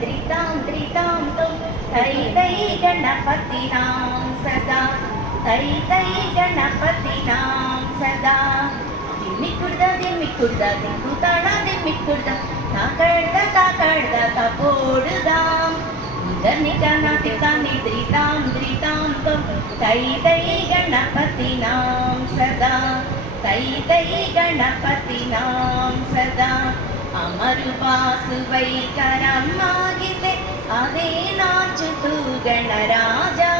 निद्रितां द्रितां तं तै तै गणपतिनां सदा तै तै गणपतिनां सदा दिम्मिकुड्द दिम्कुताळ दिम्मिकुड्द ताकड्द तपोडुदां निद्रितां निद्रितां द्रितां तं तै तै गणपतिनां सदा तै तै गणपतिनां सदा अमरुवासुवैकरम्मागिते अदे नाचुतु गणराजा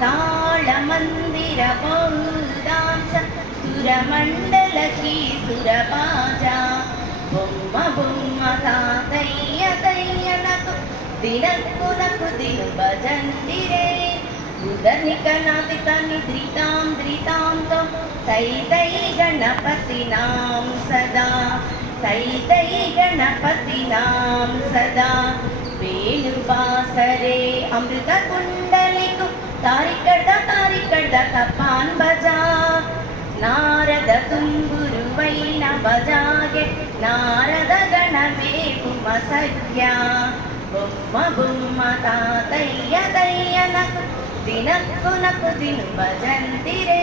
ताळमन्दिरबहुदांस सुरमण्डलकी सुरबाजा बొమ్మ బొమ్మ తాతయ్య తయ్యనకు దినక్కునకు దిను భజంతిరే ఉదర్నికనాతిత నిద్రితాం ద్రితాం తం తై తై గణపతినాం సదా తై తై గణపతినాం సదా వేణువాసరే అమృత కుండలికు తారికడ్ద తపాన్ బజా नारद तुम्बुरुवैन बजागे नारद गणमेकुम सख्या बొమ్మ బొమ్మ తాతయ్య తయ్యనకు దినక్కునకు దిను భజంతిరే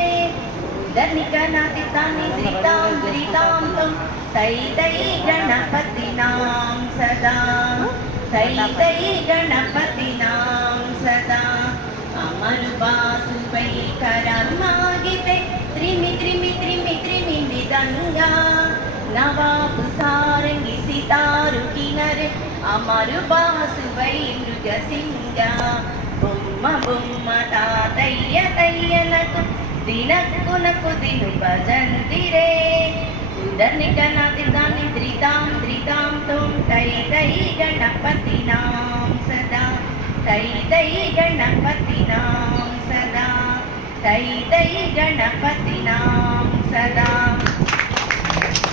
ఉదర్నికనాతిత నిద్రితాం ద్రితాం తం తై తై గణపతినాం సదా తై తై గణపతినాం సదా अमरुवासुवैकरम्मागिते त्रिमि त्रिमि त्रिमि त्रिमि मृदङ्गा नवाबु सारङ्गि सितारु किनरे अमरुवासुवै मृगसिंगा बొమ్మ బొమ్మ తాతయ్య తయ్యనకు దినక్కునకు దిను భజంతిరే ఉదర్నికనాతిత నిద్రితాం ద్రితాం తం తై తై గణపతినాం సదా तै तै गणपतिनां सदा तै तै गणपतिनां